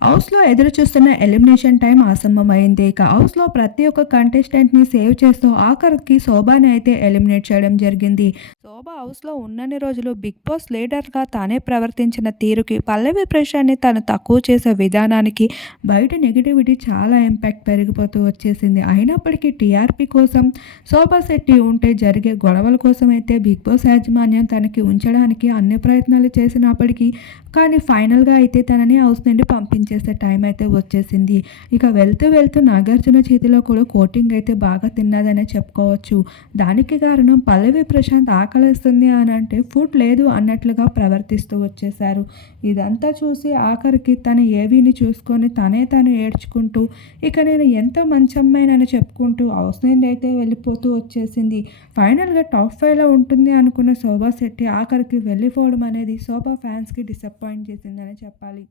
హౌస్‌లో ఎదురు చూస్తున్న ఎలిమినేషన్ టైం ఆసన్నమైంది. ఇక హౌస్‌లో ప్రతి ఒక్క కంటెస్టెంట్‌ని సేవ్ చేస్తూ ఆఖరికి శోభాని అయితే ఎలిమినేట్ చేయడం జరిగింది. శోభ హౌస్‌లో ఉన్నన్ని రోజులు బిగ్ బాస్ లీడర్‌గా తానే ప్రవర్తించిన తీరుకి, పల్లవి ప్రెషర్ని తను తక్కువ చేసే విధానానికి బయట నెగటివిటీ చాలా ఇంపాక్ట్ పెరిగిపోతూ వచ్చేసింది. అయినప్పటికీ టీఆర్పీ కోసం శోభా శెట్టి ఉంటే జరిగే గొడవల కోసం అయితే బిగ్ బాస్ యాజమాన్యం తనకి ఉంచడానికి అన్ని ప్రయత్నాలు చేసినప్పటికీ కానీ ఫైనల్‌గా అయితే తనని హౌస్ నుండి పంపించేసే టైం అయితే వచ్చేసింది. ఇక వెళ్తూ వెళ్తూ నాగార్జున చేతిలో కూడా కోటింగ్ అయితే బాగా తిన్నదనే చెప్పుకోవచ్చు. దానికి కారణం పల్లవి ప్రశాంత్ ఆకలి వస్తుంది అని అంటే ఫుడ్ లేదు అన్నట్లుగా ప్రవర్తిస్తూ వచ్చేశారు. ఇదంతా చూసి ఆఖరికి తన ఏవీని చూసుకొని తనే తను ఏడ్చుకుంటూ ఇక నేను ఎంతో మంచమ్మాయినని చెప్పుకుంటూ అవసరం అయితే వెళ్ళిపోతూ వచ్చేసింది. ఫైనల్‌గా టాప్ ఫైవ్‌లో ఉంటుంది అనుకున్న శోభా శెట్టి ఆఖరికి వెళ్ళిపోవడం అనేది శోభా ఫ్యాన్స్‌కి డిసప్పాయింట్ చేసిందని చెప్పాలి.